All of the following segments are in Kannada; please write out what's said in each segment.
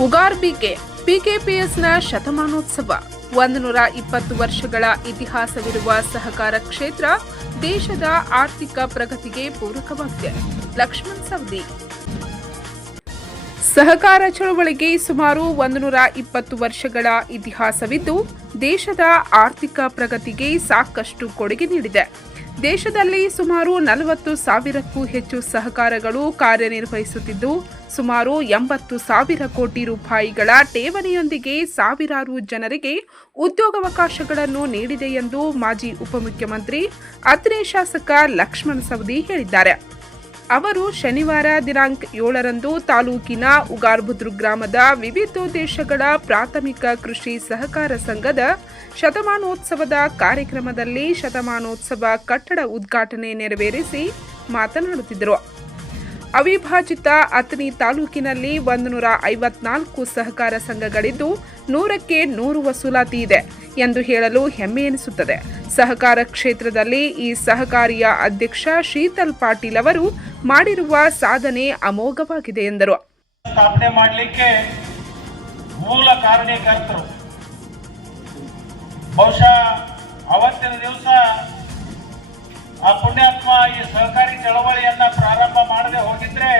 ಉಗಾರ್ಬಿಗೆ ಪಿಕೆಪಿಎಸ್ನ ಶತಮಾನೋತ್ಸವ. ಒಂದು ನೂರ ಇಪ್ಪತ್ತು ವರ್ಷಗಳ ಇತಿಹಾಸವಿರುವ ಸಹಕಾರ ಕ್ಷೇತ್ರ ದೇಶದ ಆರ್ಥಿಕ ಪ್ರಗತಿಗೆ ಪೂರಕವಾಗಿದೆ. ಲಕ್ಷ್ಮಣ್ ಸವದಿ. ಸಹಕಾರ ಚಳವಳಿಗೆ ಸುಮಾರು ಒಂದು ನೂರ ಇಪ್ಪತ್ತು ವರ್ಷಗಳ ಇತಿಹಾಸವಿದ್ದು, ದೇಶದ ಆರ್ಥಿಕ ಪ್ರಗತಿಗೆ ಸಾಕಷ್ಟು ಕೊಡುಗೆ ನೀಡಿದೆ. ದೇಶದಲ್ಲಿ ಸುಮಾರು ನಲವತ್ತು ಸಾವಿರಕ್ಕೂ ಹೆಚ್ಚು ಸಹಕಾರಗಳು ಕಾರ್ಯನಿರ್ವಹಿಸುತ್ತಿದ್ದು, ಸುಮಾರು ಎಂಬತ್ತು ಸಾವಿರ ಕೋಟಿ ರೂಪಾಯಿಗಳ ಠೇವಣಿಯೊಂದಿಗೆ ಸಾವಿರಾರು ಜನರಿಗೆ ಉದ್ಯೋಗಾವಕಾಶಗಳನ್ನು ನೀಡಿದೆ ಎಂದು ಮಾಜಿ ಉಪಮುಖ್ಯಮಂತ್ರಿ ಅತ್ರೆ ಶಾಸಕ ಲಕ್ಷ್ಮಣ ಸವದಿ ಹೇಳಿದ್ದಾರೆ. ಅವರು ಶನಿವಾರ ದಿನಾಂಕ ಏಳರಂದು ತಾಲೂಕಿನ ಉಗಾರ್ಬುದ್ರು ಗ್ರಾಮದ ವಿವಿಧೋದ್ದೇಶಗಳ ಪ್ರಾಥಮಿಕ ಕೃಷಿ ಸಹಕಾರ ಸಂಘದ ಶತಮಾನೋತ್ಸವದ ಕಾರ್ಯಕ್ರಮದಲ್ಲಿ ಶತಮಾನೋತ್ಸವ ಕಟ್ಟಡ ಉದ್ಘಾಟನೆ ನೆರವೇರಿಸಿ ಮಾತನಾಡುತ್ತಿದ್ದರು. ಅವಿಭಾಜಿತ ಅಥಣಿ ತಾಲೂಕಿನಲ್ಲಿ ಒಂದು ನೂರ ಐವತ್ನಾಲ್ಕು ಸಹಕಾರ ಸಂಘಗಳಿದ್ದು ನೂರಕ್ಕೆ ನೂರು ವಸೂಲಾತಿ ಇದೆ ಎಂದು ಹೇಳಲು ಹೆಮ್ಮೆ ಎನಿಸುತ್ತದೆ. ಸಹಕಾರ ಕ್ಷೇತ್ರದಲ್ಲಿ ಈ ಸಹಕಾರಿಯ ಅಧ್ಯಕ್ಷ ಶೀತಲ್ ಪಾಟೀಲ್ ಅವರು ಮಾಡಿರುವ ಸಾಧನೆ ಅಮೋಘವಾಗಿದೆ ಎಂದರು. ಸ್ಥಾಪನೆ ಮಾಡಲಿಕ್ಕೆ ಮೂಲ ಕಾರಣೀಕರ್ತರು. ಬಹುಶಃ ಅವತ್ತಿನ ದಿವಸ ಆ ಪುಣ್ಯಾತ್ಮ ಈ ಸಹಕಾರಿ ಚಳವಳಿಯನ್ನ ಪ್ರಾರಂಭ ಮಾಡದೆ ಹೋಗಿದ್ರೆ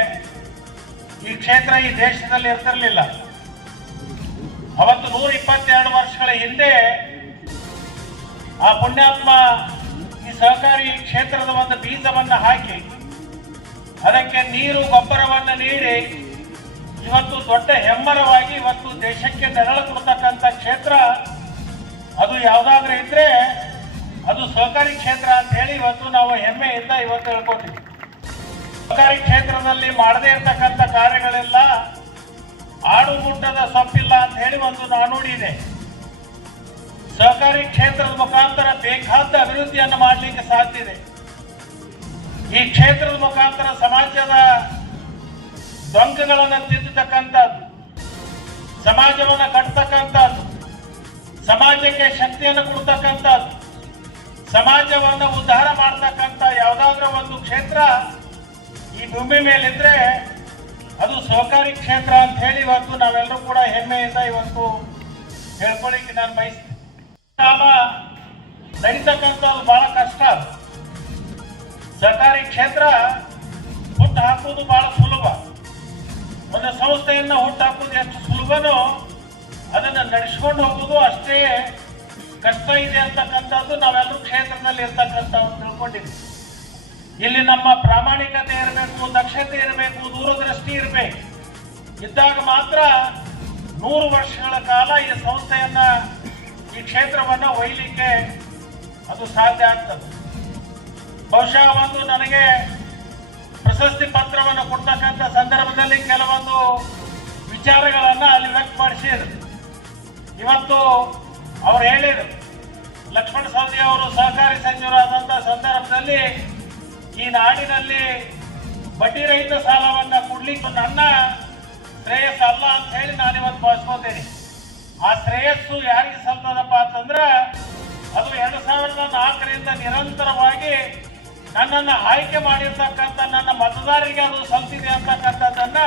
ಈ ಕ್ಷೇತ್ರ ಈ ದೇಶದಲ್ಲಿ ಇರ್ತಿರ್ಲಿಲ್ಲ. ಅವತ್ತು ನೂರ ಇಪ್ಪತ್ತೆರಡು ವರ್ಷಗಳ ಹಿಂದೆ ಆ ಪುಣ್ಯಾತ್ಮ ಈ ಸಹಕಾರಿ ಕ್ಷೇತ್ರದ ಒಂದು ಬೀಜವನ್ನು ಹಾಕಿ ಅದಕ್ಕೆ ನೀರು ಗೊಬ್ಬರವನ್ನು ನೀಡಿ, ಇವತ್ತು ದೊಡ್ಡ ಹೆಮ್ಮರವಾಗಿ ಇವತ್ತು ದೇಶಕ್ಕೆ ನೆರಳು ಕೊಡ್ತಕ್ಕಂಥ ಕ್ಷೇತ್ರ, ಅದು ಯಾವುದಾದ್ರೂ ಇದ್ರೆ ಅದು ಸಹಕಾರಿ ಕ್ಷೇತ್ರ ಅಂತ ಹೇಳಿ ಇವತ್ತು ನಾವು ಹೆಮ್ಮೆಯಿಂದ ಇವತ್ತು ಹೇಳ್ಕೊತೀವಿ. ಸಹಕಾರಿ ಕ್ಷೇತ್ರದಲ್ಲಿ ಮಾಡದೇ ಇರತಕ್ಕಂಥ ಕಾರ್ಯಗಳೆಲ್ಲ ಆಡು ಮುಟ್ಟದ ಸೊಪ್ಪಿಲ್ಲ ಅಂತ ಹೇಳಿ ಒಂದು ನಾನುಡಿ ಇದೆ. ಸಹಕಾರಿ ಕ್ಷೇತ್ರದ ಮುಖಾಂತರ ಬೇಕಾದ ಅಭಿವೃದ್ಧಿಯನ್ನು ಮಾಡಲಿಕ್ಕೆ ಸಾಧ್ಯ ಇದೆ. ಈ ಕ್ಷೇತ್ರದ ಮುಖಾಂತರ ಸಮಾಜದ ದೊಂಗಗಳನ್ನು ತಿದ್ದತಕ್ಕಂಥದ್ದು ಸಮಾಜವನ್ನು ಕಟ್ಟತಕ್ಕಂಥದ್ದು ಸಮಾಜಕ್ಕೆ ಶಕ್ತಿಯನ್ನು ಕೊಡ್ತಕ್ಕಂಥದ್ದು, ಸಮಾಜವನ್ನು ಉದ್ಧಾರ ಮಾಡ್ತಕ್ಕಂಥ ಯಾವುದಾದ್ರೂ ಒಂದು ಕ್ಷೇತ್ರ ಈ ಭೂಮಿ ಮೇಲಿದ್ರೆ ಅದು ಸಹಕಾರಿ ಕ್ಷೇತ್ರ ಅಂತ ಹೇಳಿ ಇವತ್ತು ನಾವೆಲ್ಲರೂ ಕೂಡ ಹೆಮ್ಮೆಯಿಂದ ಇವತ್ತು ಹೇಳ್ಕೊಳ್ಳಿಕ್ಕೆ ನಾನು ಬಯಸ್ತೀನಿ. ನಡೀತಕ್ಕಂಥದ್ದು ಬಹಳ ಕಷ್ಟ ಅದು. ಸಹಕಾರಿ ಕ್ಷೇತ್ರ ಹುಟ್ಟು ಹಾಕುವುದು ಬಹಳ ಸುಲಭ. ಒಂದು ಸಂಸ್ಥೆಯನ್ನು ಹುಟ್ಟು ಹಾಕುವುದು ಎಷ್ಟು ಸುಲಭನೋ ಅದನ್ನು ನಡೆಸ್ಕೊಂಡು ಹೋಗುವುದು ಅಷ್ಟೇ ಕಷ್ಟ ಇದೆ ಅಂತಕ್ಕಂಥದ್ದು ನಾವೆಲ್ಲರೂ ಕ್ಷೇತ್ರದಲ್ಲಿ ಇರ್ತಕ್ಕಂಥವ್ರು ತಿಳ್ಕೊಂಡಿದ್ವಿ ಇಲ್ಲಿ ನಮ್ಮ ಪ್ರಾಮಾಣಿಕತೆ ಇರಬೇಕು, ದಕ್ಷತೆ ಇರಬೇಕು, ದೂರದೃಷ್ಟಿ ಇರಬೇಕು. ಇದ್ದಾಗ ಮಾತ್ರ ನೂರು ವರ್ಷಗಳ ಕಾಲ ಈ ಸಂಸ್ಥೆಯನ್ನ, ಈ ಕ್ಷೇತ್ರವನ್ನ ಒಯ್ಯಲಿಕ್ಕೆ ಅದು ಸಾಧ್ಯ ಆಗ್ತದೆ. ಬಹುಶಃ ಒಂದು ನನಗೆ ಪ್ರಶಸ್ತಿ ಪತ್ರವನ್ನು ಕೊಡ್ತಕ್ಕಂಥ ಸಂದರ್ಭದಲ್ಲಿ ಕೆಲವೊಂದು ವಿಚಾರಗಳನ್ನು ಅಲ್ಲಿ ವ್ಯಕ್ತಪಡಿಸಿದ್ರು ಇವತ್ತು ಅವ್ರು ಹೇಳಿದರು. ಲಕ್ಷ್ಮಣ ಸವದಿ ಅವರು ಸಹಕಾರಿ ಸಚಿವರಾದಂಥ ಸಂದರ್ಭದಲ್ಲಿ ಈ ನಾಡಿನಲ್ಲಿ ಬಡ್ಡಿ ರಹಿತ ಸಾಲವನ್ನು ಕೊಡ್ಲಿಕ್ಕೆ ನನ್ನ ಶ್ರೇಯಸ್ ಅಲ್ಲ ಅಂತ ಹೇಳಿ ನಾನಿವತ್ತು ಭಾವಿಸ್ಕೋತೇನೆ ಆ ಶ್ರೇಯಸ್ಸು ಯಾರಿಗೆ ಸಲ್ತದಪ್ಪ ಅಂತಂದ್ರೆ ಅದು ಎರಡು ಸಾವಿರದ ನಾಲ್ಕರಿಂದ ನಿರಂತರವಾಗಿ ನನ್ನನ್ನು ಆಯ್ಕೆ ಮಾಡಿರ್ತಕ್ಕಂಥ ನನ್ನ ಮತದಾರರಿಗೆ ಅದು ಸಲ್ತಿದೆ ಅಂತಕ್ಕಂಥದ್ದನ್ನ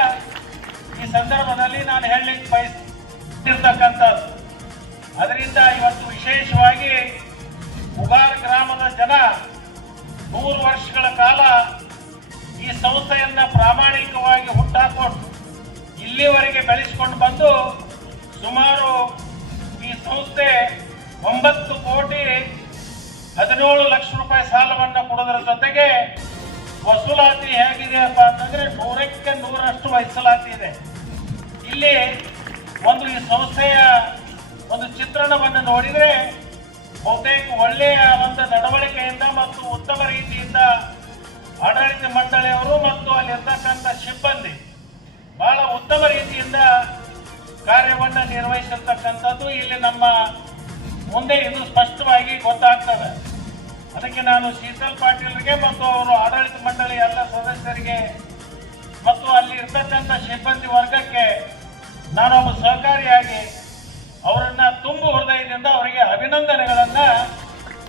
ಈ ಸಂದರ್ಭದಲ್ಲಿ ನಾನು ಹೇಳಲಿಕ್ಕೆ ಬಯಸ್ತಿರ್ತಕ್ಕಂಥದ್ದು. ಅದರಿಂದ ಇವತ್ತು ವಿಶೇಷವಾಗಿ ಉಗಾರ್ ಗ್ರಾಮದ ಜನ ನೂರು ವರ್ಷಗಳ ಕಾಲ ಈ ಸಂಸ್ಥೆಯನ್ನು ಪ್ರಾಮಾಣಿಕವಾಗಿ ಹುಟ್ಟಾಕೊಂಡು ಇಲ್ಲಿವರೆಗೆ ಬೆಳೆಸಿಕೊಂಡು ಬಂದು ಸುಮಾರು ಈ ಸಂಸ್ಥೆ ಒಂಬತ್ತು ಕೋಟಿ ಹದಿನೇಳು ಲಕ್ಷ ರೂಪಾಯಿ ಸಾಲವನ್ನು ಕೊಡೋದ್ರ ಜೊತೆಗೆ ವಸೂಲಾತಿ ಹೇಗಿದೆಯಪ್ಪ ಅಂತಂದ್ರೆ ನೂರಕ್ಕೆ ನೂರಷ್ಟು ವಹಿಸಲಾತಿ ಇದೆ. ಇಲ್ಲಿ ಒಂದು ಈ ಸಂಸ್ಥೆಯ ಒಂದು ಚಿತ್ರಣವನ್ನು ನೋಡಿದ್ರೆ ಬಹುತೇಕ ಒಳ್ಳೆಯ ಒಂದು ನಡವಳಿಕೆಯಿಂದ ಮತ್ತು ಉತ್ತಮ ರೀತಿಯಿಂದ ಆಡಳಿತ ಮಂಡಳಿಯವರು ಮತ್ತು ಅಲ್ಲಿರ್ತಕ್ಕಂಥ ಸಿಬ್ಬಂದಿ ಬಹಳ ಉತ್ತಮ ರೀತಿಯಿಂದ ಕಾರ್ಯವನ್ನು ನಿರ್ವಹಿಸಿರ್ತಕ್ಕಂಥದ್ದು ಇಲ್ಲಿ ನಮ್ಮ ಮುಂದೆ ಇದು ಸ್ಪಷ್ಟವಾಗಿ ಗೊತ್ತಾಗ್ತದೆ. ಅದಕ್ಕೆ ನಾನು ಶೀತಲ್ ಪಾಟೀಲ್ರಿಗೆ ಮತ್ತು ಅವರು ಆಡಳಿತ ಮಂಡಳಿ ಎಲ್ಲ ಸದಸ್ಯರಿಗೆ ಮತ್ತು ಅಲ್ಲಿ ಇರ್ತಕ್ಕಂಥ ಸಿಬ್ಬಂದಿ ವರ್ಗಕ್ಕೆ ನಾನು ಒಬ್ಬ ಸಹಕಾರಿಯಾಗಿ ಅವರನ್ನ ತುಂಬು ಹೃದಯದಿಂದ ಅವರಿಗೆ ಅಭಿನಂದನೆಗಳನ್ನು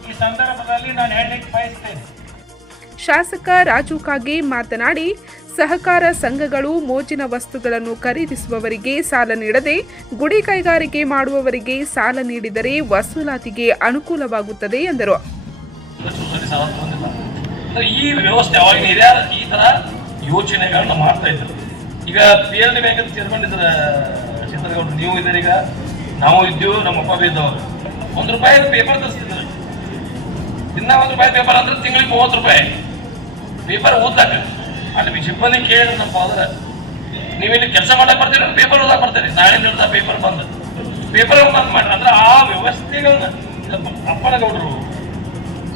ಈ ಸಂದರ್ಭದಲ್ಲಿ ನಾನು ಹೇಳಲಿಕ್ಕೆ ಬಯಸ್ತೇನೆ. ಶಾಸಕ ರಾಜು ಕಾಗೆ ಮಾತನಾಡಿ ಸಹಕಾರ ಸಂಘಗಳು ಮೋಜಿನ ವಸ್ತುಗಳನ್ನು ಖರೀದಿಸುವವರಿಗೆ ಸಾಲ ನೀಡದೆ ಗುಡಿ ಕೈಗಾರಿಕೆ ಮಾಡುವವರಿಗೆ ಸಾಲ ನೀಡಿದರೆ ವಸೂಲಾತಿಗೆ ಅನುಕೂಲವಾಗುತ್ತದೆ ಎಂದರು. ಈ ವ್ಯವಸ್ಥೆ ಅವಾಗ ಹಿರಿಯರ ಈ ತರ ಯೋಚನೆಗಳನ್ನ ಮಾಡ್ತಾ ಇದ್ರು ಈಗ ಪಿ ಎಲ್ ಡಿ ಬ್ಯಾಂಕ್ ಅಂತ ಇದ್ರ ಚಿತ್ರಗೌಡರು ನೀವು ಇದ್ದೀರಿ ಈಗ, ನಾವು ಇದ್ದೀವಿ, ನಮ್ಮ ಅಪ್ಪ ಇದ್ದವರು. ಒಂದು ರೂಪಾಯಿ ಪೇಪರ್ ತರಿಸ್ತಿದ್ರು ದಿನ ಒಂದು ರೂಪಾಯಿ ಪೇಪರ್ ಅಂದ್ರೆ ತಿಂಗಳಿಗೆ ಮೂವತ್ತು ರೂಪಾಯಿ. ಪೇಪರ್ ಓದ್ದಾಗ ಅಲ್ಲಿ ಸಿಬ್ಬಂದಿ ಕೇಳಿದ್ರೆ ನಮ್ಮ ಫಾದರ್ ನೀವು ಇಲ್ಲಿ ಕೆಲಸ ಮಾಡಕ್ ಬರ್ತೀರಿ ಪೇಪರ್ ಓದಕ್ ಬರ್ತೀರಿ. ನಾಳೆ ನಿರ್ದ ಪೇಪರ್ ಬಂದ್. ಪೇಪರ್ ಬಂದ್ ಮಾಡ್ರಿ. ಅಂದ್ರೆ ಆ ವ್ಯವಸ್ಥೆಗಳನ್ನ ಅಪ್ಪಣಗೌಡರು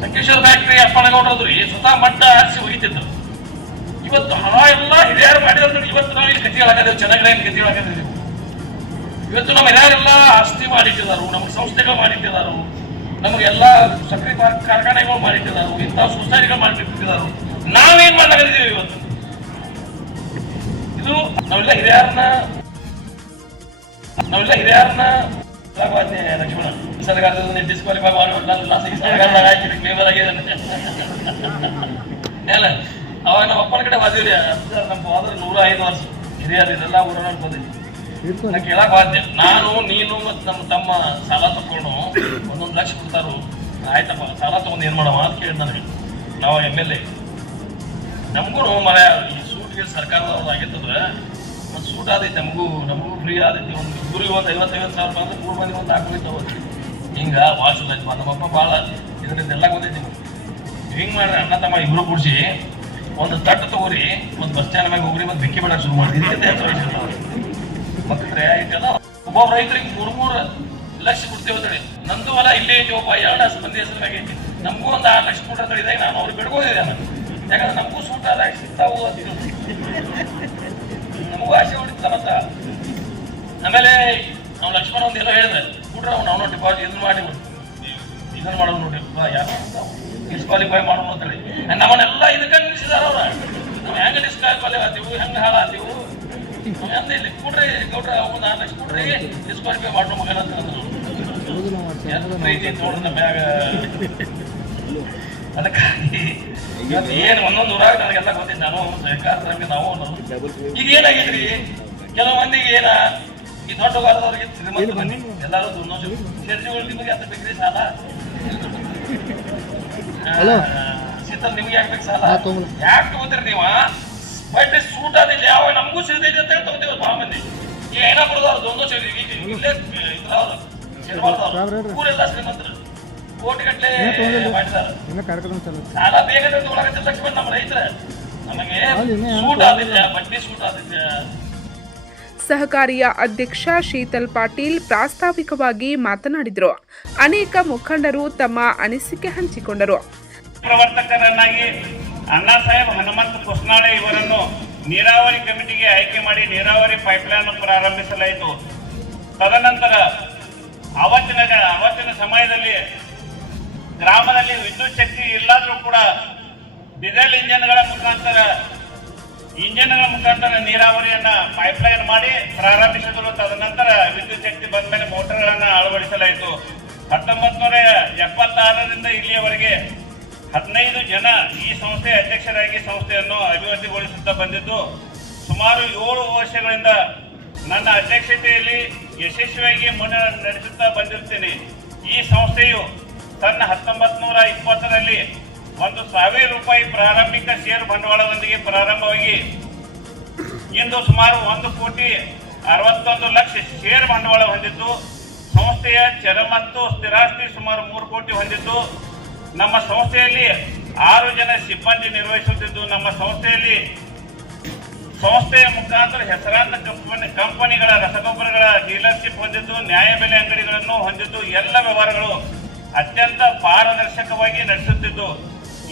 ಸಂಕೇಶ್ವರ ಫ್ಯಾಕ್ಟ್ರಿ ಅಪ್ಪನಗೌಡರದ್ರು ಈ ಸ್ವತಃ ಮಟ್ಟ ಹಾರಿಸಿ ಹೋಗಿತಿದ್ರು ಇವತ್ತು ಹಣ ಎಲ್ಲ ಹಿರಿಯರು ಮಾಡಿದ್ರು ಇವತ್ತು ನಾವು ಇಲ್ಲಿ ಕತಿ ಹೇಳಕ್ಕಾದೇವು ಚೆನ್ನಾಗಿ ಹೇಳಕ್ಕಾದೇವು ಇವತ್ತು ನಮ್ಮ ಹಿರಿಯರೆಲ್ಲ ಆಸ್ತಿ ಮಾಡಿಟ್ಟಿದ್ದಾರೆ ನಮಗೆ ಸಂಸ್ಥೆಗಳು ಮಾಡಿಟ್ಟಿದ್ದಾರೆ ನಮಗೆಲ್ಲ ಸಕ್ಕರೆ ಕಾರ್- ಕಾರ್ಖಾನೆಗಳು ಮಾಡಿಟ್ಟಿದ್ದಾರೆ ಇಂಥ ಸೊಸೈಟಿಗಳು ಮಾಡಿಟ್ಟಿದ್ದಾರೆ ನಾವೇನ್ ಮಾಡ್ಲಾಗಿದ್ದೀವಿ ಇವತ್ತು? ಇದು ನಾವೆಲ್ಲ ಹಿರಿಯರನ್ನ ನಾವೆಲ್ಲ ಹಿರಿಯರನ್ನ ಲಕ್ಷ್ಮಣ? ಸರ್ಕಾರದಲ್ಲಿ ಡಿಸ್ಕ್ವಾಲಿಫೈ ಅಲ್ಲ ಅವಾಗ ನಮ್ಮ ಅಪ್ಪನ ಕಡೆ ಬಾದಿವ್ರಿ ಸರ್ ನಮ್ಮ ಫಾದರ್ ನೂರ ಐದು ವರ್ಷ. ಹಿರಿಯರು ಇದೆಲ್ಲ ಊರ ಬಂದಿದ್ವಿ ನಾ ಕೇಳಕ್ ಬಾಧ್ಯ ನಾನು ನೀನು ಮತ್ತು ನಮ್ಮ ತಮ್ಮ ಸಾಲ ತಕೊಂಡು ಒಂದೊಂದು ಲಕ್ಷ ಕೊಡ್ತಾರು. ಆಯ್ತಪ್ಪ ಸಾಲ ತಗೊಂಡು ಏನ್ ಮಾಡವ ಅಂತ ಕೇಳಿ ನನಗೆ. ನಾವು ಎಂ ಎಲ್ ಎ. ನಮಗೂ ಮರ ಈ ಎಸ್ ಸರ್ಕಾರದವ್ರದ್ದು ಆಗಿತ್ತಂದ್ರೆ ಒಂದು ಸೂಟ್ ಆದೈತೆ, ನಮಗೂ ನಮಗೂ ಫ್ರೀ ಆದೈತಿ. ಒಂದು ಇಬ್ಬರಿಗೆ ಒಂದು ಐವತ್ತೈವತ್ತು ಸಾವಿರ ರೂಪಾಯಿ ಅಂದ್ರೆ ಮೂರು ಮಂದಿ ಒಂದು ಹಾಕಿ ತಗೋತೀವಿ. ಹಿಂಗ ಭಾಳ ಚಲೋ ಆಯ್ತು ನಮ್ಮಪ್ಪ ಭಾಳ ಇದರಿಂದ ಎಲ್ಲ ಗೊತ್ತೈತಿ ಹಿಂಗೆ ಮಾಡ್ರಿ, ಅಣ್ಣ, ತಮ್ಮ ಇಬ್ಬರು ಕೂಡಿಸಿ ಒಂದು ತಟ್ಟು ತಗೋರಿ, ಒಂದು ಬಸ್ ಸ್ಟ್ಯಾಂಡ್ ಮ್ಯಾಗ ಹೋಗ್ರಿ ಮತ್ತು ಬಿಕ್ಕಿ ಬಿಡಕ್ಕೆ ಶುರು ಮಾಡಿ. ಮತ್ತೆ ಇದೆಲ್ಲ ಒಬ್ಬೊಬ್ಬ ರೈತರಿಗೆ ಮೂರು ಮೂರು ಲಕ್ಷ ಕೊಡ್ತೇವೆ ಅಂತೇಳಿ ನಂದು ಹೊಲ ಇಲ್ಲೇ ಐತಿ ಒಬ್ಬ, ಎರಡು ಹಸು ಮಂದಿ ಹೆಸರು ಐತಿ. ನಮಗೂ ಒಂದು ಆರು ಲಕ್ಷ ಕೊಡ್ರಿ ತಡಿದಾಗ ನಾನು ಅವ್ರಿಗೆ ಬಿಡ್ಬೋದಿದೆ ನಾನು. ಯಾಕಂದ್ರೆ ನಮಗೂ ಸೂಟ್ ಆದಾಗ ಸಿಗ್ತಾವು ಅಂತ ನಮಗೂ ಆಸೆ ಹೊಡಿತ ಆಮೇಲೆ ನಾವು ಲಕ್ಷ್ಮಣ ಒಂದು ಏನೋ ಹೇಳಿದ್ರೆ ಕೂಡ್ರ ಅವ್ನು ಅವನು ಡಿಪಾಸಿಟ್ ಇದನ್ನ ಮಾಡಿ ಇದನ್ನ ಮಾಡೋದು ನೋಡಿ ಯಾರು ಡಿಸ್ಕ್ವಾಲಿಫೈ ಮಾಡೋಣ ಅಂತೇಳಿ ನಮ್ಮನ್ನೆಲ್ಲ ಇದಕ್ಕೆ ನಿಲ್ಲಿಸಿದಾರ ಅವ್ರ. ನಾವು ಹೆಂಗೆ ಡಿಸ್ಕ್ವಾಲಿಫೈ ಆತೀವಿ? ಹೆಂಗೆ ಹಾಳಾತೀವಿ? ಎಂದ ಇಲ್ಲಿ ಕೂಡ್ರಿ, ಗೌಡ್ರ, ಒಂದು ಆರು ಲಕ್ಷ ಕೊಡ್ರಿ ಡಿಸ್ಕ್ವಾಲಿಫೈ ಮಾಡೋ ಮಗನ ಅಂತ ಅಂದ್ರು. ఎంత ಪ್ರೀತಿ ನಮ್ಮ ಮ್ಯಾಗ ಅದಕ್ಕಾಗಿ ಏನು ಒಂದೊಂದು ಊರಾಗ ನನಗೆಲ್ಲ ಗೊತ್ತಿದ್ದು ನಾನು ಸರ್ಕಾರದಾಗ ನಾವು. ಈಗ ಏನಾಗಿದ್ರಿ? ಕೆಲವು ಮಂದಿಗೆ ಏನ ಈ ದೊಡ್ಡ ವಾರದವ್ರಿಗೆ ಶ್ರೀಮಂತ ಬನ್ನಿ ಎಲ್ಲರೂ ದುನ್ನೋದು ಸೇರ್ಸಿಗಳು ನಿಮಗೆ ಅಂತ ಬೇಕ್ರಿ ಸಾಲ? ಶೀತಲ್ ನಿಮ್ಗೆ ಯಾಕೆ ಸಾಲ? ಯಾಕೆ ತಗೋತೀರಿ ನೀವ ಬಟ್ ಸೂಟ್ ಆದಿಲ್ಲ ಯಾವ ನಮಗೂ ಸಿಗತೈತಿ ಅಂತ ಹೇಳಿ ತಗೋತೀವಿ ಭಾಳ ಮಂದಿ ಈಗ ಏನ ಕೊಡೋದವ್ರು ದೊಂದು ಇಲ್ಲೇ ಇದ್ರವ್ರು ಶನಿವಾರದವ್ರು. ಊರೆಲ್ಲ ಶ್ರೀಮಂತರು. ಕೋಟಿ ಗಟ್ಟಲೆ ಮಾಡಿದ್ದಾರೆ ಇನ್ನ ಕಾರ್ಯಕ್ರಮ ಚಾಲು ಸಾಲ ಬೇಗ ತಗೊಳಕತ್ತಿಲ್ಲ ಲಕ್ಷ್ಮಣ್ ನಮ್ಮ ರೈತರ ನಮಗೆ ಸೂಟ್ ಆದಿಲ್ಲ ಬಡ್ಡಿ ಸೂಟ್ ಆದಿಲ್ಲ ಸಹಕಾರಿಯ ಅಧ್ಯಕ್ಷ ಶೀತಲ್ ಪಾಟೀಲ್ ಪ್ರಾಸ್ತಾವಿಕವಾಗಿ ಮಾತನಾಡಿದರು. ಅನೇಕ ಮುಖಂಡರು ತಮ್ಮ ಅನಿಸಿಕೆ ಹಂಚಿಕೊಂಡರು. ಪ್ರವರ್ತಕರನ್ನಾಗಿ ಅಣ್ಣಾ ಸಾಹೇಬ್ ಹನುಮಂತ ಕುಸ್ನಾಳೆ ಇವರನ್ನು ನೀರಾವರಿ ಕಮಿಟಿಗೆ ಆಯ್ಕೆ ಮಾಡಿ ನೀರಾವರಿ ಪೈಪ್ಲೈನ್ ಪ್ರಾರಂಭಿಸಲಾಯಿತು. ತದನಂತರ ಅವತ್ತಿನ ಅವತ್ತಿನ ಸಮಯದಲ್ಲಿ ಗ್ರಾಮದಲ್ಲಿ ವಿದ್ಯುತ್ ಶಕ್ತಿ ಇಲ್ಲಾದರೂ ಕೂಡ ಡೀಸೆಲ್ ಇಂಜಿನ್ಗಳ ಮುಖಾಂತರ ಇಂಜಿನ್ಗಳ ಮುಖಾಂತರ ನೀರಾವರಿಯನ್ನ ಪೈಪ್ಲೈನ್ ಮಾಡಿ ಪ್ರಾರಂಭಿಸಿದರು. ತದನಂತರ ವಿದ್ಯುತ್ ಶಕ್ತಿ ಬಂದ ಮೇಲೆ ಮೋಟರ್ಗಳನ್ನ ಅಳವಡಿಸಲಾಯಿತು. ಹತ್ತೊಂಬತ್ತು ನೂರ ಎಪ್ಪತ್ತಾರರಿಂದ ಇಲ್ಲಿಯವರೆಗೆ ಹದಿನೈದು ಜನ ಈ ಸಂಸ್ಥೆಯ ಅಧ್ಯಕ್ಷರಾಗಿ ಸಂಸ್ಥೆಯನ್ನು ಅಭಿವೃದ್ಧಿಗೊಳಿಸುತ್ತಾ ಬಂದಿದ್ದು, ಸುಮಾರು ಏಳು ವರ್ಷಗಳಿಂದ ನನ್ನ ಅಧ್ಯಕ್ಷತೆಯಲ್ಲಿ ಯಶಸ್ವಿಯಾಗಿ ಮುನ್ನ ನಡೆಸುತ್ತಾ ಬಂದಿರ್ತೀನಿ ಈ ಸಂಸ್ಥೆಯು ತನ್ನ ಹತ್ತೊಂಬತ್ತು ನೂರ ಇಪ್ಪತ್ತರಲ್ಲಿ ಒಂದು ಸಾವಿರ ರೂಪಾಯಿ ಪ್ರಾರಂಭಿಕ ಷೇರು ಬಂಡವಾಳದೊಂದಿಗೆ ಪ್ರಾರಂಭವಾಗಿ ಇಂದು ಸುಮಾರು ಒಂದು ಕೋಟಿ ಅರವತ್ತೊಂದು ಲಕ್ಷ ಷೇರು ಬಂಡವಾಳ ಹೊಂದಿದ್ದು, ಸಂಸ್ಥೆಯ ಚರ ಮತ್ತು ಸ್ಥಿರಾಸ್ತಿ ಸುಮಾರು ಮೂರು ಕೋಟಿ ಹೊಂದಿದ್ದು, ನಮ್ಮ ಸಂಸ್ಥೆಯಲ್ಲಿ ಆರು ಜನ ಸಿಬ್ಬಂದಿ ನಿರ್ವಹಿಸುತ್ತಿದ್ದು, ನಮ್ಮ ಸಂಸ್ಥೆಯಲ್ಲಿ ಸಂಸ್ಥೆಯ ಮುಖಾಂತರ ಹೆಸರಾಂತ ಕಂಪನಿ, ಕಂಪನಿಗಳ ರಸಗೊಬ್ಬರಗಳ ಡೀಲರ್ಶಿಪ್ ಹೊಂದಿದ್ದು ನ್ಯಾಯಬೆಲೆ ಅಂಗಡಿಗಳನ್ನು ಹೊಂದಿದ್ದು, ಎಲ್ಲ ವ್ಯವಹಾರಗಳು ಅತ್ಯಂತ ಪಾರದರ್ಶಕವಾಗಿ ನಡೆಸುತ್ತಿದ್ದು,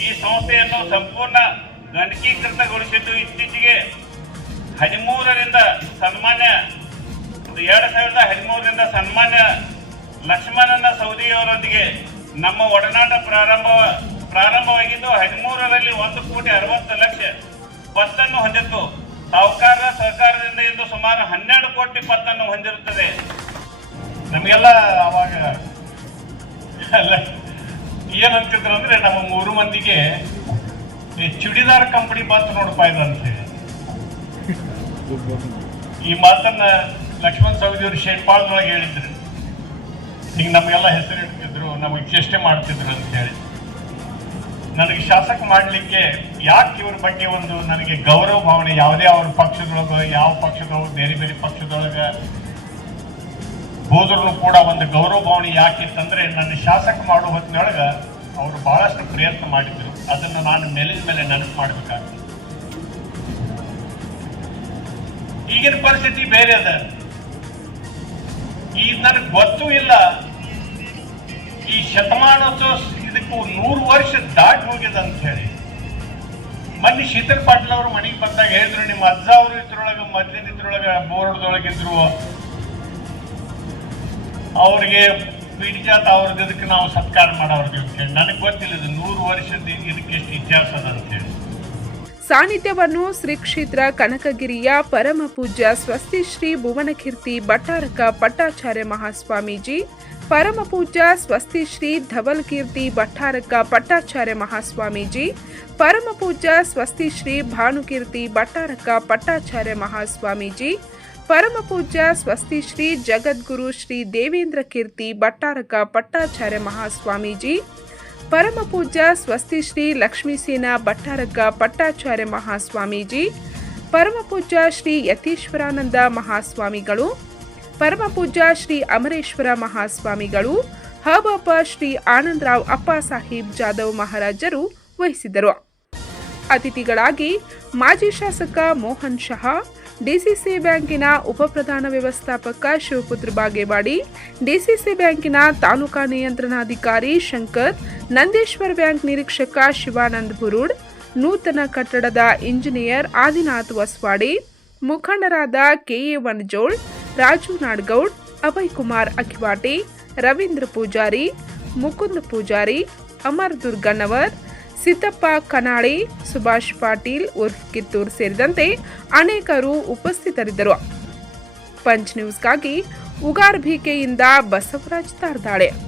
ಈ ಸಂಸ್ಥೆಯನ್ನು ಸಂಪೂರ್ಣ ಗಣಕೀಕೃತಗೊಳಿಸಿದ್ದು ಇತ್ತೀಚೆಗೆ ಹದಿಮೂರರಿಂದ ಸನ್ಮಾನ್ಯ ಎರಡು ಸಾವಿರದ ಹದಿಮೂರರಿಂದ ಸನ್ಮಾನ್ಯ ಲಕ್ಷ್ಮಣನ ಸೌದಿಯವರೊಂದಿಗೆ ನಮ್ಮ ಒಡನಾಟ ಪ್ರಾರಂಭ, ಪ್ರಾರಂಭವಾಗಿದ್ದು ಹದಿಮೂರರಲ್ಲಿ ಒಂದು ಕೋಟಿ ಅರವತ್ತು ಲಕ್ಷ ಪತ್ತನ್ನು ಹೊಂದಿತ್ತು. ಸಾಹುಕಾರರ ಸಹಕಾರದಿಂದ ಇಂದು ಸುಮಾರು ಹನ್ನೆರಡು ಕೋಟಿ ಪತ್ತನ್ನು ಹೊಂದಿರುತ್ತದೆ. ನಮಗೆಲ್ಲ ಅವಾಗ ಏನ್ ಅಂತಿದ್ರು ಅಂದ್ರೆ ನಮ್ಮ ಮೂರು ಮಂದಿಗೆ ಈ ಚುಡಿದಾರ್ ಕಂಪನಿ ಬಂತು ನೋಡಪ್ಪ ಇದು ಅಂತ ಹೇಳಿ. ಈ ಮಾತನ್ನ ಲಕ್ಷ್ಮಣ್ ಸವದಿಯವರು ಶೇಟ್ಪಾಳದೊಳಗೆ ಹೇಳಿದ್ರು. ಈಗ ನಮಗೆಲ್ಲ ಹೆಸರು ಇಡ್ತಿದ್ರು, ನಮಗೆ ಚೇಷ್ಟೆ ಮಾಡ್ತಿದ್ರು ಅಂತ ಹೇಳಿ. ನನಗೆ ಶಾಸಕ ಮಾಡಲಿಕ್ಕೆ ಯಾಕೆ ಇವ್ರ ಬಗ್ಗೆ ಒಂದು ನನಗೆ ಗೌರವ ಭಾವನೆ, ಯಾವುದೇ ಅವ್ರ ಪಕ್ಷದೊಳಗೆ, ಯಾವ ಪಕ್ಷದೊಳಗೆ, ಬೇರೆ ಬೇರೆ ಪಕ್ಷದೊಳಗೆ ಹೋದ್ರೂ ಕೂಡ ಒಂದು ಗೌರವ ಭಾವನೆ ಯಾಕಿತ್ತಂದ್ರೆ ನನ್ನ ಶಾಸಕ ಮಾಡೋ ಹೊತ್ತಿನೊಳಗೆ ಅವರು ಬಹಳಷ್ಟು ಪ್ರಯತ್ನ ಮಾಡಿದ್ರು. ಅದನ್ನು ನಾನು ಮೇಲಿನ ಮೇಲೆ ನೆನಪು ಮಾಡಬೇಕಾಗ್ತದೆ. ಈಗಿನ ಪರಿಸ್ಥಿತಿ ಬೇರೆ ಅದ. ಈ ನನಗೆ ಗೊತ್ತೂ ಇಲ್ಲ. ಈ ಶತಮಾನೋತ್ಸವ ಇದಕ್ಕೂ ನೂರು ವರ್ಷ ದಾಟಿ ಹೋಗಿದೆ ಅಂತ ಹೇಳಿ. ಮೊನ್ನೆ ಶೀತಲ್ ಪಾಟೀಲ್ ಅವರು ಮನೆಗೆ ಬಂದಾಗ ಹೇಳಿದ್ರು, ನಿಮ್ಮ ಅಜ್ಜ ಅವರು ಇದ್ರೊಳಗೆ ಮದ್ಲಿನ ಇದ್ರೊಳಗೆ ಬೋರ್ಡ್ದೊಳಗೆ ಇದ್ರು ಅವ್ರಿಗೆ ಪೀಡಿಜಾತ ಅವ್ರದ್ದು ಇದಕ್ಕೆ ನಾವು ಸತ್ಕಾರ ಮಾಡೋರ್ಗೆ ನನಗೆ ಗೊತ್ತಿಲ್ಲ ಇದು ನೂರು ವರ್ಷದ ಇದಕ್ಕೆ ಎಷ್ಟು ಇತಿಹಾಸ ಅಂತ ಹೇಳಿ. ಸಾನ್ನಿಧ್ಯವನ್ನು ಶ್ರೀ ಕ್ಷೇತ್ರ ಕನಕಗಿರಿಯ ಪರಮ ಪೂಜ್ಯ ಸ್ವಸ್ತಿ ಶ್ರೀ ಭುವನಕೀರ್ತಿ ಭಟ್ಟಾರಕ ಪಟ್ಟಾಚಾರ್ಯ ಮಹಾಸ್ವಾಮೀಜಿ, ಪರಮ ಪೂಜ್ಯ ಸ್ವಸ್ತಿ ಶ್ರೀ ಧವಲ್ಕೀರ್ತಿ ಭಟ್ಟಾರಕ ಪಟ್ಟಾಚಾರ್ಯ ಮಹಾಸ್ವಾಮೀಜಿ, ಪರಮ ಪೂಜ್ಯ ಸ್ವಸ್ತಿ ಶ್ರೀ ಭಾನುಕೀರ್ತಿ ಭಟ್ಟಾರಕ ಪಟ್ಟಾಚಾರ್ಯ ಮಹಾಸ್ವಾಮೀಜಿ ಪರಮ ಪೂಜ್ಯ, ಸ್ವಸ್ತಿ ಶ್ರೀ ಜಗದ್ಗುರು ಶ್ರೀ ದೇವೇಂದ್ರ ಕೀರ್ತಿ ಭಟ್ಟಾರಕ ಪಟ್ಟಾಚಾರ್ಯ ಮಹಾಸ್ವಾಮೀಜಿ ಪರಮಪೂಜ್ಯ ಸ್ವಸ್ತಿ ಶ್ರೀ ಲಕ್ಷ್ಮೀಸೇನ ಭಟ್ಟಾರಕ ಪಟ್ಟಾಚಾರ್ಯ ಮಹಾಸ್ವಾಮೀಜಿ ಪರಮಪೂಜ್ಯ ಶ್ರೀ ಯತೀಶ್ವರಾನಂದ ಮಹಾಸ್ವಾಮಿಗಳು ಪರಮಪೂಜ್ಯ ಶ್ರೀ ಅಮರೇಶ್ವರ ಮಹಾಸ್ವಾಮಿಗಳು ಹಬಪ ಶ್ರೀ ಆನಂದರಾವ್ ಅಪ್ಪ ಸಾಹೇಬ್ ಜಾಧವ್ ಮಹಾರಾಜರು ವಹಿಸಿದರು. ಅತಿಥಿಗಳಾಗಿ ಮಾಜಿ ಶಾಸಕ ಮೋಹನ್ ಶಹಾ ಡಿಸಿಸಿ ಬ್ಯಾಂಕಿನ ಉಪಪ್ರಧಾನ ವ್ಯವಸ್ಥಾಪಕ ಶಿವಪುತ್ರ ಬಾಗೇವಾಡಿ, ಡಿಸಿಸಿ ಬ್ಯಾಂಕಿನ ತಾಲೂಕಾ ನಿಯಂತ್ರಣಾಧಿಕಾರಿ ಶಂಕರ್, ನಂದೇಶ್ವರ ಬ್ಯಾಂಕ್ ನಿರೀಕ್ಷಕ ಶಿವಾನಂದ್ ಬುರುಡ್, ನೂತನ ಕಟ್ಟಡದ ಇಂಜಿನಿಯರ್ ಆದಿನಾಥ್ ವಸ್ವಾಡಿ ಮುಖಂಡರಾದ ಕೆಎ ವನಜೋಳ್, ರಾಜು ನಾಡ್ಗೌಡ್, ಅಭಯ್ ಕುಮಾರ್ ಅಖಿವಾಟಿ ರವೀಂದ್ರ ಪೂಜಾರಿ, ಮುಕುಂದ್ ಪೂಜಾರಿ, ಅಮರ್ ದುರ್ಗಣ್ಣವರ್ ಸಿದ್ದಪ್ಪ ಕನಾಳಿ, ಸುಭಾಷ್ ಪಾಟೀಲ್, ಉರ್ಫ್ ಕಿತ್ತೂರ್ ಸೇರಿದಂತೆ ಅನೇಕರು ಉಪಸ್ಥಿತರಿದ್ದರು. ಪಂಚ್ ನ್ಯೂಸ್ಗಾಗಿ ಉಗಾರ್ ಭೀಕೆಯಿಂದ ಬಸವರಾಜ್ ತಾರ್ದಾಳೆ.